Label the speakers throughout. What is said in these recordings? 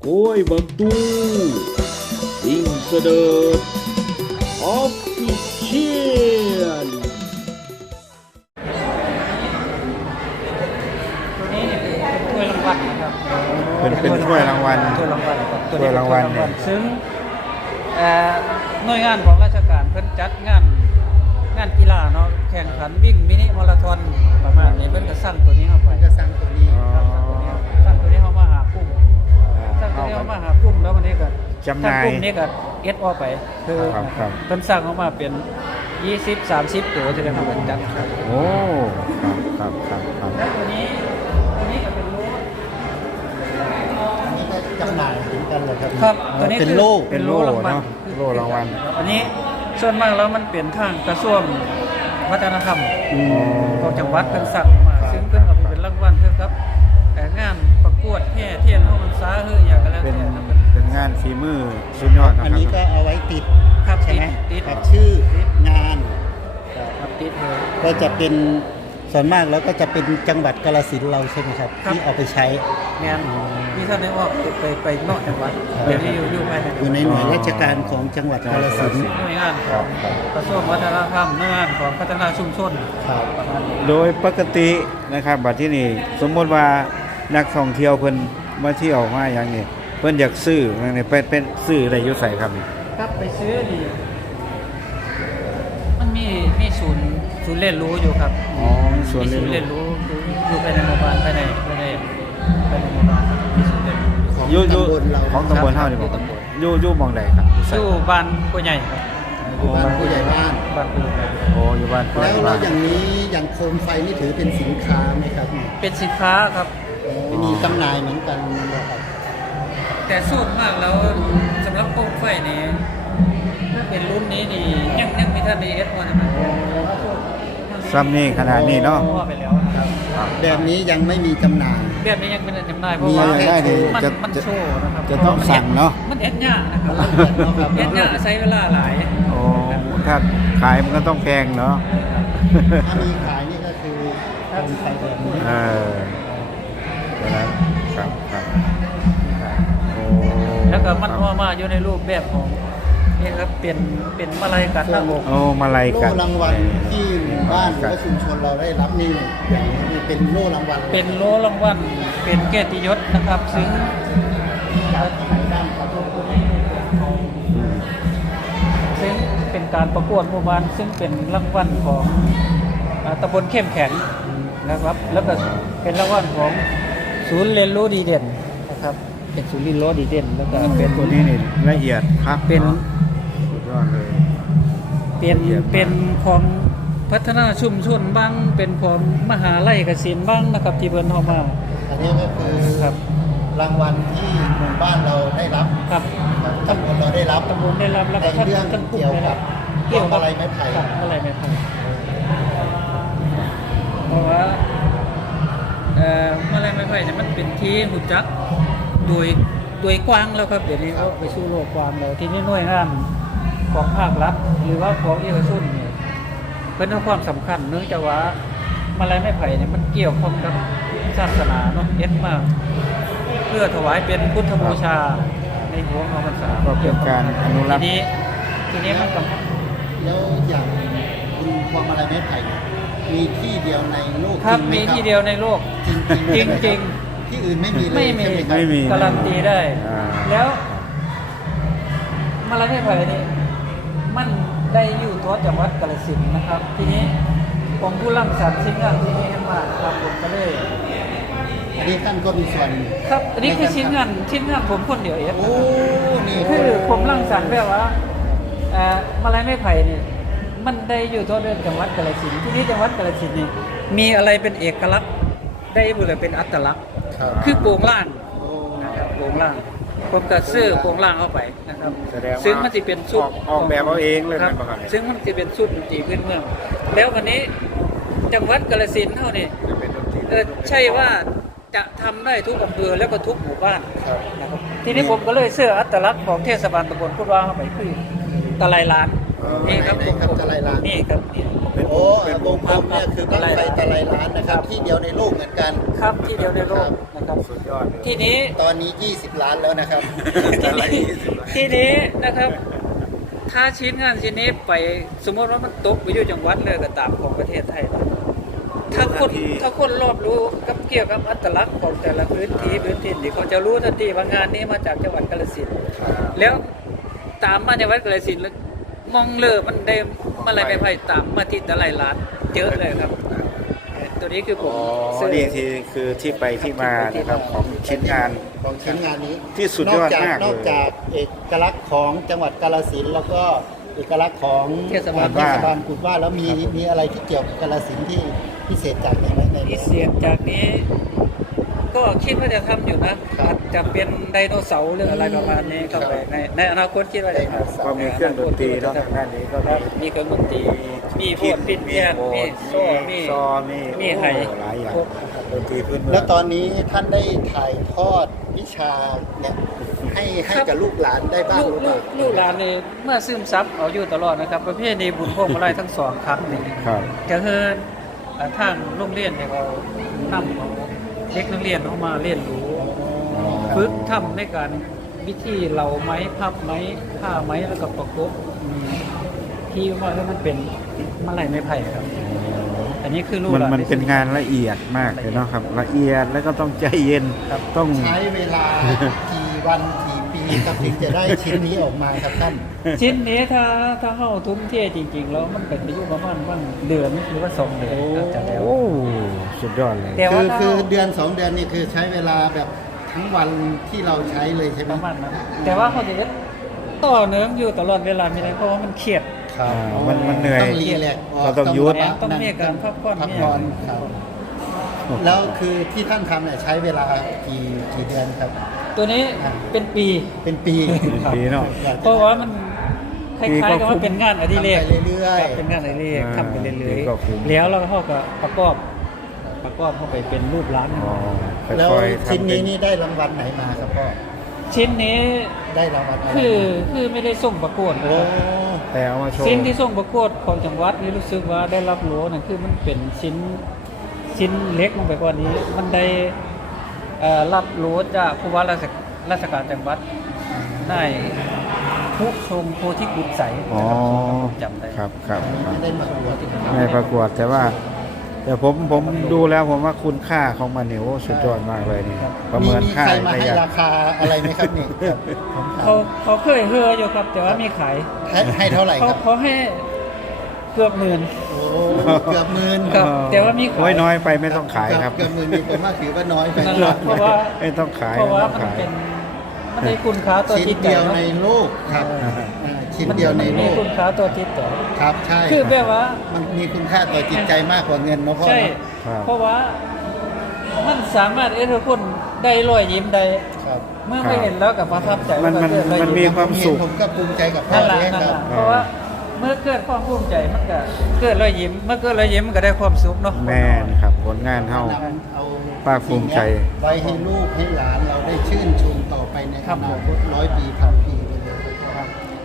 Speaker 1: โอ้ยบังตูอิงเสดิร์ดออฟฟิเชียล
Speaker 2: นี่เป็นถ้วยรางวัลนะครับ
Speaker 3: เป็นถ้วยรางวัล
Speaker 2: ถ้วยรางวัลครับ
Speaker 3: ถ้วยรางวัลเนี่ย
Speaker 2: ซึ่งหน่วยงานของราชการเพิ่นจัดงานกีฬาเนาะแข่งขันวิ่งมินิมาราธอนประมาณนี้เพิ่นก็สั่งตัวนี้เข้าไปก็สั่งตัวนี้สั่งตัวนี้เข้ามาหากุ้งสั่งตัวนี้เข้ามาหากุ้งแล้ววันนี้ก็
Speaker 3: จำหน่าย
Speaker 2: กุ้งนี้ก็เอสออกไปคือ
Speaker 3: ครับ
Speaker 2: เพิ่นสั่งเข้ามาเป็น20-30 ตัวที่ได้ทำเป็นจัดครับ
Speaker 3: โอ้ครับ
Speaker 2: แล้วตัวนี้ก็เป็นโล่
Speaker 4: จำหน่ายเหมือนกันเลยครับ
Speaker 2: ครับตัวนี้
Speaker 4: เป็น
Speaker 2: คือ
Speaker 4: โล่
Speaker 2: เป็นโล่รางวัล
Speaker 3: เนาะโล่รางวัล
Speaker 2: อันนี้ส่วนมากแล้วมันเป็นทางกระทรวงวัฒนธรรมของจังหวัดเพิ่นสั่งมาซึ่งเพิ่นเอาไปเป็นรางวัลเพื่อครับงานประกวดแห่เทียนเฮามันซาเฮืออย่างก็แล้ว
Speaker 3: เป็น
Speaker 2: แต่นะ
Speaker 3: เป็นงานฝีมือสุดยอดนะ
Speaker 4: อัน
Speaker 3: ครั
Speaker 4: นี้
Speaker 3: บ
Speaker 4: ก็เอาไว้ติด
Speaker 2: ครับ
Speaker 4: ใช่ไหม
Speaker 2: ติด
Speaker 4: ครับชื่องาน
Speaker 2: ครับติดเลย
Speaker 4: ก็จะเป็นส่วนมากแล้วก็จะเป็นจังหวัดกาฬสินธุ์เราใช่ไหมครับ
Speaker 2: ครับ
Speaker 4: ที่เอาไปใช้
Speaker 2: งานที่ท่านได้ออกไปนอกจังหวัดเดี๋ยวนี้อยู่ภายใน
Speaker 4: อยู่ในหน่วยราชการของจังหวัดกาฬสินธุ์
Speaker 2: หน่วยงานของกระทรวงวัฒนธรรมหน่วยงานของพัฒนาชุมชน
Speaker 4: ครับ
Speaker 2: ประมาณนี้
Speaker 3: โดยปกตินะครับบัดที่นี่สมมติว่านักท่องเที่ยวเพิ่นมาเที่ยวมาอย่างนี้เพิ่นอยากซื้ออย่างนี้เป็นซื้อได้อยู่ไสครับนี่
Speaker 2: ครับไปซื้อนี่มันมีศูนย์เรียนรู้อยู่ครับ
Speaker 3: อ๋อส่วน
Speaker 2: มีศูนย์
Speaker 3: เรี
Speaker 2: เรี
Speaker 3: ย
Speaker 2: ย
Speaker 3: น
Speaker 2: น
Speaker 3: รู้
Speaker 2: รู้อยู่ภายในหมู่บ้านภายในหมู่บ้านมีศูนย์เรียนรู้
Speaker 4: ของ
Speaker 3: อยู่
Speaker 4: ตำบลเรา
Speaker 3: ของตำบลเฮานี่บ่ครับอยู่หม่องใดครับอยู่ไส
Speaker 2: อยู่บ้านผู้ใหญ่ครับ
Speaker 4: อยู่บ้านผู้ใหญ่บ้าน
Speaker 2: บ้านผู้ใหญ่
Speaker 3: โอ้อยู่บ้าน
Speaker 4: แล้วอย่างนี้อย่างโคมไฟนี่ถือเป็นสินค้าไหมครับ
Speaker 2: เป็นสินค้าครับ
Speaker 4: มีจำหน่ายเหมือนกันนะครับ
Speaker 2: แต่ส่วนมากแล้วสำหรับโคมไฟนี่ถ้าเป็นรุ่นนี้นี่ยังมีท่านดีเอสมานะครับ
Speaker 3: ซ้ำนี่ขนาดนี้เนาะ
Speaker 2: ว่าไปแล้วนะครับ
Speaker 4: แบบนี้ยังไม่มีจำหน่าย
Speaker 2: แบบนี้ยังเป็นจำได้เพราะ
Speaker 4: มี
Speaker 2: ว่า
Speaker 4: อะไรได้ดิ
Speaker 2: มันโชว์นะครับ
Speaker 3: จะต้องสั่งเนาะ
Speaker 2: มันเอ็ดยากนะครับเอ็ดยากใช้เวลาหลาย
Speaker 3: โอ้ถ้าขายมันก็ต้องแพงเนาะ
Speaker 4: ถ้ามีขายนี่ก็คือโคมไฟแบบนี้
Speaker 3: เออนะครับโอ้
Speaker 2: แล้วก็มันออกมาอยู่ในรูปแบบของนี่ครับเป็นมาลัยกัดหน้าอก
Speaker 3: โอ้มาลัย
Speaker 4: โล่
Speaker 3: กัน
Speaker 4: รางวัลที่หมู่บ้านหรือว่าชุมชนเราได้รับนี่อย่างนี้เป็นโล่รางวัล
Speaker 2: เป็นโล่รางวัลเป็นเกียรติยศนะครับซึ่ง
Speaker 4: จากที่ไหนบ้างครับ
Speaker 2: ซึ่งเป็นการประกวดหมู่บ้านซึ่งเป็นรางวัลของตำบลเข้มแข็งนะครับ แล้วก็เป็นรางวัลของศูนย์เรียนรู้ดีเด่นนะครับเป็นศูนย์เรียนรู้ดีเด่นแล้วก็เป็น
Speaker 3: ตัวนี้นี่ละเอียดครับ
Speaker 2: เป็น
Speaker 3: เนาะสุดยอดเลย
Speaker 2: เป็นของพัฒนาชุมชนบ้างเป็นของมหาลัยเกษตรบ้างนะครับที่เพิ่นเอามา
Speaker 4: อันนี้ก็คือ
Speaker 2: ครับ
Speaker 4: รางวัลที่หมู่บ้านเราได้รับ
Speaker 2: ครับ
Speaker 4: ตำบลเราได้รับ
Speaker 2: ตำบลได้รับแล้วก็
Speaker 4: ใน
Speaker 2: ท่าน
Speaker 4: เรื่อง
Speaker 2: ท่านผู้
Speaker 4: เกี่ยว
Speaker 2: ได้
Speaker 4: กั
Speaker 2: รั
Speaker 4: บบ เกี่ยวกับอะไรไม้ไผ่
Speaker 2: ครับอะไรไม้ไผ่เพราะว่าอะไรไม้ไผ่เนี่ยมันเป็นที่หูจักโดยกว้างแล้วครับเดี๋ยวนี้ก็ไปสู่โลกกว้างแล้วที่นี่หน่วยงานของภาครัฐหรือว่าของเอกชนเนี่ยเป็นความสำคัญเนื่องจากว่าอะไรไม้ไผ่เนี่ยมันเกี่ยวข้องกับศาสนาเนาะเอ็ดมากเพื่อถวายเป็นพุทธบูชาในหัวของพรรษา
Speaker 3: ก็เป็นการอนุรักษ์
Speaker 2: ทีนี้มันก็
Speaker 4: แล้วอย่างคุณความอะไรไม้ไผ่เนี่ยมีที่เดียวในโลก
Speaker 2: ครับ
Speaker 4: จงไห
Speaker 2: มี
Speaker 4: ครับ
Speaker 2: ที่เดียวในโลก
Speaker 4: จริงๆ
Speaker 2: จริง
Speaker 4: ที่อื่นไม่มีเลย
Speaker 2: ไม่มี
Speaker 4: ใช่หครับ
Speaker 3: ไม่มี
Speaker 2: การันตีได้
Speaker 3: อ่า
Speaker 2: แล้วมาลายไผ่นี่มันได้อยู่ตัวจังหวัดกาฬสินธุ์นะครับ ทีนี้ผมผู้รังสรรค์สิ่งงานที่นี่ให้มาครับผมก็เลย
Speaker 4: อันนี้ท่านก็มีส่วน
Speaker 2: ครับอันนี้คือชิ้นงานผมคนเดียวเอง
Speaker 4: โอ้นี่
Speaker 2: คือผมรังสรรค์แบบว่ามาลายไผ่นี่มันได้อยู่ตัวเดินจังหวัดกาฬสินธุ์ที่นี่จังหวัดกาฬสินธุ์นี่มีอะไรเป็นเอกลักษณ์ได้บุเลยเป็นอัตลักษณ์
Speaker 4: ครับ
Speaker 2: คือโปร่งล่าง
Speaker 4: โอ้
Speaker 2: นะครับโปร่งล่างผมก็ซื้อโปร่งล่างเข้าไปนะครับ
Speaker 3: แสดงว่า
Speaker 2: ซึ่งมันจะเป็นชุด
Speaker 3: ออกแบบเอาเองเลย
Speaker 2: ครับ
Speaker 3: เป็นประมาณนี้
Speaker 2: ซึ่งมันจะเป็นชุดดนตรีพื้นเมือง แล้ววันนี้จังหวัดกาฬสินธุ์เท่านี่
Speaker 3: จะเป็นดนตรี
Speaker 2: ใช่ว่าจะทำได้ทุกอำเภอแล้วก็ทุกหมู่บ้าน
Speaker 4: ครับ
Speaker 2: นะครับทีนี้ผมก็เลยเสื้ออัตลักษณ์ของเทศบาลตำบลพุทธว่าเข้าไปคือตะไลล้านนี่ครับผม
Speaker 4: ครับตะไลล้าน
Speaker 2: นี่ครับนี่ผม
Speaker 3: เป็น
Speaker 4: โอ้
Speaker 3: เป็น
Speaker 4: วงกลมเนี่ยคือบั้งไฟตะไลล้านนะครับ ที่เดียวในโลกเหมือนกัน
Speaker 2: ครับที่เดียวในโลกนะครับ
Speaker 3: สุดยอดเลย
Speaker 2: ทีนี้
Speaker 4: ตอนนี้ 20 ล้านแล้วนะครับ
Speaker 2: ทีนี้นะครับ ถ้าชิ้นงานชิ้นนี้ไปสมมติว่ามันตกไปอยู่จังหวัดเลยก็ตามของประเทศไทยนะถ้าคนรอบรู้กับเกี่ยวกับอัตลักษณ์ของแต่ละพื้นที่นี่เขาจะรู้ทันทีว่างานนี้มาจากจังหวัดกาฬสินธุ์แล้วตามมาจังหวัดกาฬสินธุ์แล้วมองเลอมันได้มาอะไรไม่ไผ่ตามมาที่ตะไลล้านเยอะเลยครับตัวนี้คือผม
Speaker 3: อ๋อ
Speaker 2: ซื้อ
Speaker 3: นี่คือที่ไปที่มานะครับของชิ้นงาน
Speaker 4: ของชิ้นงานนี้
Speaker 3: ที่สุดยอดมากเลย
Speaker 4: นอกจากเอกลักษณ์ของจังหวัดกาฬสินธุ์แล้วก็เอกลักษณ์ของ
Speaker 2: เทศบาล
Speaker 4: กุฎว่าแล้วมีอะไรที่เกี่ยวกับกาฬสินธุ์ที่พิเศษจากไหนไหมใน
Speaker 2: พิเศษจากนี้ ก็คิดว่าจะทำอยู่นะอาจจะเป็นไดโนเสาร์หรืออะไรประมาณนี้เข้าไปในอนาคตคิดว่าจะทำ
Speaker 3: ก็มีเครื่องดนตรีเนาะทางด้านนี้ก็
Speaker 2: ครับมีเครื่องดนตรีมีพวกปิ้นแย่นมีโซ่มี
Speaker 3: ซอมี
Speaker 2: มีไห
Speaker 3: หลายอย่าง
Speaker 2: พวก
Speaker 3: ดนตรีพื้นเมือง
Speaker 4: แล้วตอนนี้ท่านได้ถ่ายทอดวิชาเนี่ยให้กับลูกหลานได้บ้างหรือเปล่า
Speaker 2: ลูกหลานนี่เมื่อซึมซับเอาอยู่ตลอดนะครับ ประเภทนี้บุญพวกมาไล่ทั้งสองครั้งนี่
Speaker 3: ครับ
Speaker 2: ก็คือทางโรงเรียนเนี่ยเขานำเอาเด็กนักเรียนเข้ามาเรียนรู้ฝึกทำในการวิธีเหลาไม้พับไม้ผ้าไม้แล้วก็ประกบที่ว่าแล้วมันเป็นมาลัยไม้ไผ่ครับ อันนี้คือลูก
Speaker 3: มัน
Speaker 2: หลาน
Speaker 3: มันเป็นงานละเอียดมากเลยเนาะครับ ละเอียดแล้วก็ต้องใจเย็น
Speaker 2: ครับ
Speaker 3: ต้อง
Speaker 4: ใช้เวลากี่วันกี่ปีครับถึงจะได้ชิ้นนี้ออกมาครับท่าน
Speaker 2: ชิ้นนี้ถ้าเข้าทุ่มเทจริง ๆ แล้วมันเป็นอายุประมาณบ้างเดือนหรือว่า2 เดือนก็จะแล้ว
Speaker 3: โอ้สุดยอดเลย
Speaker 2: แต่ว่า
Speaker 4: คือเดือน 2 เดือนนี่คือใช้เวลาแบบทั้งวันที่เราใช้เลยใช่ไหม
Speaker 2: ประมาณนั้นแต่ว่าเขาจะต่อเนื่องอยู่ตลอดเวลาไม่ได้เพราะว่ามันเครียด
Speaker 4: ครับ
Speaker 3: มันเหนื่อย
Speaker 4: ต้องรีแลกซ์
Speaker 3: ก็ต้องหยุด
Speaker 2: ต้องมีการพักผ่อน
Speaker 4: พักผ่อนครับแล้วคือที่ท่านทำเนี่ยใช้เวลากี่เดือนครับ
Speaker 2: ตัวนี้เป็นปี
Speaker 4: เป็นปี
Speaker 3: เป็นปีเนาะ
Speaker 2: เพราะว่ามันคล้ายๆกับว่าเป็นงานอดิเรก
Speaker 4: ทำไปเรื่อยๆ
Speaker 2: เป็นงานอดิเรกทำไปเรื่อย
Speaker 3: ปีก็คุ้ม
Speaker 2: ๆแล้วเราก็ประกอบเข้าไปเป็นรูปร้าน
Speaker 3: อ๋อค่
Speaker 4: แล้ว
Speaker 3: อยๆ
Speaker 4: ชิ้น
Speaker 3: ทำเป็
Speaker 4: นี้นี่ได้รางวัลไหนมาครับพ่อ
Speaker 2: ชิ้นนี้
Speaker 4: ได้รางวัลอะไร
Speaker 2: คือไม่ได้ส่งประกวด
Speaker 4: โอ้
Speaker 3: แต่เอามาโชว์
Speaker 2: ชิ้นที่ส่งประกวดของจังหวัดนี่รู้สึกว่าได้รับรู้นั่นคือมันเป็นชิ้นเล็กลงไปกว่านี้ มันได้รับรู้จากผู้ว่าราชการจังหวัดได้ผู้ชมโพธิกุศใส
Speaker 3: อ๋อ
Speaker 2: จำได้
Speaker 3: ครับครับครับ
Speaker 4: ไม่ได้ประกวด
Speaker 3: ไม่ประกวดแต่ผมดูแล้วผมว่าคุณค่าของมันเนี่ยโอ้สุดยอดมากเลยนี่ประเมินค่า
Speaker 4: ใครมา
Speaker 3: ไม่
Speaker 4: ให้
Speaker 3: ยาก
Speaker 4: ราคาอะไรไหมครับนี่ครับผมถาม
Speaker 2: เขาเคยเฮืออยู่ครับ แต่ว่ามีขาย
Speaker 4: ให้เท่าไหร่ครับ
Speaker 2: เขาให้เกือบหมื่น
Speaker 4: โอ้เกือบหมื่น
Speaker 2: ครับแต่ว่ามีขาย
Speaker 3: โอ้ยน้อยไปไม่ต้องขายครับ
Speaker 4: เกือบหมื่นนี่ผมว่าถือว่าน้อยไป
Speaker 2: นั่นแหละเพราะว่า
Speaker 3: ไม่ต้องขาย
Speaker 2: เพราะว่า
Speaker 3: ไม่ต้อง
Speaker 2: มัน
Speaker 3: ขาย
Speaker 2: เป็นมันได้คุณค่าตัว
Speaker 4: ชิ้น
Speaker 2: จิตใจ
Speaker 4: เดียว
Speaker 2: เนาะ
Speaker 4: ในโลกครับชิ้นเดียวในโล
Speaker 2: มี
Speaker 4: ก
Speaker 2: คุณค่าตัวจิตใจ
Speaker 4: ครับใช่
Speaker 2: คือแบบว่า
Speaker 4: มันมีคุณค่าต่อจิตใจมากกว่าเงินเนาะพ่อ
Speaker 2: ใช่
Speaker 4: เนาะ
Speaker 3: ครับ
Speaker 2: เพราะว่ามันสามารถทุกคนได้รอยยิ้มได้
Speaker 4: ครับ
Speaker 2: เมื่อไม่เห็นแล้วกับประทับใจ
Speaker 3: มัน
Speaker 2: ว่าเกิดรอย
Speaker 3: มันมี
Speaker 2: ยิ้ม
Speaker 3: ความสุข
Speaker 4: ผมก็ภูมิใจกับพ่อ
Speaker 2: นั่นแหละ
Speaker 4: เลย
Speaker 2: นั่น
Speaker 4: ค
Speaker 2: แห
Speaker 4: รับ
Speaker 2: ละเพราะว่าเมื่อเกิดความภูมิใจมันก็เกิดรอยยิ้มเมื่อเกิดรอยยิ้มมันก็ได้ความสุขเนาะ
Speaker 3: แม่นครับผลงานเท่า
Speaker 4: เอา
Speaker 3: ภาคภูมิใจ
Speaker 4: ไว้ให้ลูกให้หลานเราได้ชื่นชมต่อไปในอนาคต100 ปีพันปีไปเลยครับ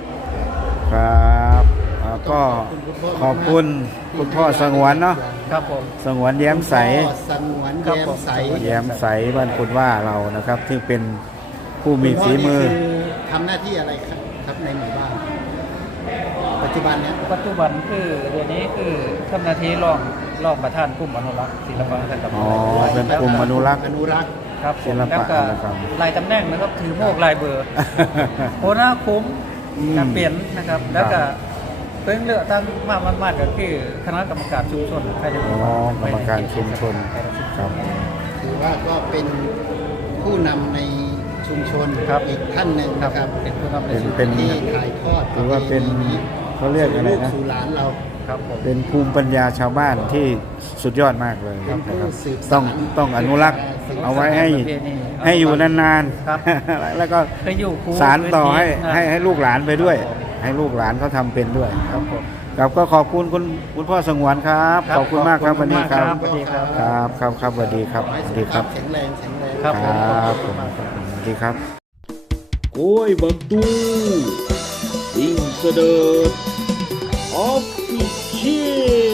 Speaker 3: ครับก็ขอบคุณคุณพ่อสงวนเนาะ
Speaker 2: ครับผม
Speaker 3: สงวนแย้มใส
Speaker 4: พ่อสงวน
Speaker 2: ครับ
Speaker 4: แย้
Speaker 2: ผม ม
Speaker 4: ใส
Speaker 3: แย้มใสบ้านคุณว่าเรานะครับที่เป็นผู้มีฝีมือ
Speaker 4: คุณพ่นี่คือทำหน้าที่อะไรครับในหมู่บ้าน ปัจจุบันเนี้ย
Speaker 2: ปัจจุบันคือเดี๋ยวนี้คือทำหน้าที่รองประธานกลุ่มอนุรักษ์ศิลปวัฒนธรรม
Speaker 3: อ๋อเป็นกลุ่มอนุรักษ์
Speaker 4: อนุรักษ์
Speaker 2: ครับผม
Speaker 3: ศิลปะ
Speaker 2: แล้วก็
Speaker 3: อนุรักษ์
Speaker 2: ลายตำแหน่งนะครับถือโมกลายเบอร์โหน้าคุ้ม
Speaker 3: อืม
Speaker 2: จะเปลี่ยนนะครับ แล้วก็เพิ่งเลือกตั้งมากๆก็คือคณะกรรมการชุมชนภายในห
Speaker 3: อ๋
Speaker 2: มู่
Speaker 3: อ
Speaker 2: บ้าน
Speaker 3: กรรมการชุมชนครับ
Speaker 4: ถือว่าก็เป็นผู้นำในชุมชน
Speaker 2: ครับ
Speaker 4: อีกท่านหนึ่ง
Speaker 2: ครับ
Speaker 4: นะครับ
Speaker 2: เป็นผู้นำในชุมช
Speaker 3: เป็น
Speaker 4: ที่ถ่ายทอด
Speaker 3: ถือว่าเป็น
Speaker 4: ประพณี
Speaker 3: เขาเรียกอะไรนะ
Speaker 4: สู่ลูสู่หลานเรา
Speaker 2: ครับผม
Speaker 3: เป็นภูมิปัญญาชาวบ้านที่สุดยอดมากเลย
Speaker 4: เป็นผู้
Speaker 3: นะครับ
Speaker 4: สืบสาน
Speaker 3: ต้องอนุรักษ์
Speaker 4: สืบสาน
Speaker 3: เอาไว้ให้
Speaker 2: ประเพณี
Speaker 3: ให้อยู่นาน
Speaker 2: ครับ
Speaker 3: ๆ แล้วก็
Speaker 2: เคยอยู่ครู
Speaker 3: สารต่อให้
Speaker 2: พื้นที่นะ
Speaker 3: ให้ลูกหลานไปด้วย
Speaker 2: ครับผม
Speaker 3: ให้ลูกหลานเขาทำเป็นด้วย
Speaker 2: ครับผม
Speaker 3: ครับก็ขอบคุณคุณพ่อสงวนครับ
Speaker 2: ครับ
Speaker 3: ขอบคุณมากครับวันนี้ครับ
Speaker 2: สวัสดีครับ
Speaker 3: ครับสวัสดีครับ
Speaker 4: ขอ
Speaker 3: ส
Speaker 4: ให้
Speaker 3: วั
Speaker 4: สุ
Speaker 3: ส
Speaker 4: ข
Speaker 3: ดีค
Speaker 4: ภา
Speaker 3: รั
Speaker 4: พ
Speaker 3: บ
Speaker 4: แข็งแรงแข็งแรง
Speaker 2: ครับ
Speaker 3: ครับผมสวัสดีครับ
Speaker 1: โก้ยบักตูอิงเสดิร์ดออฟฟิเชียล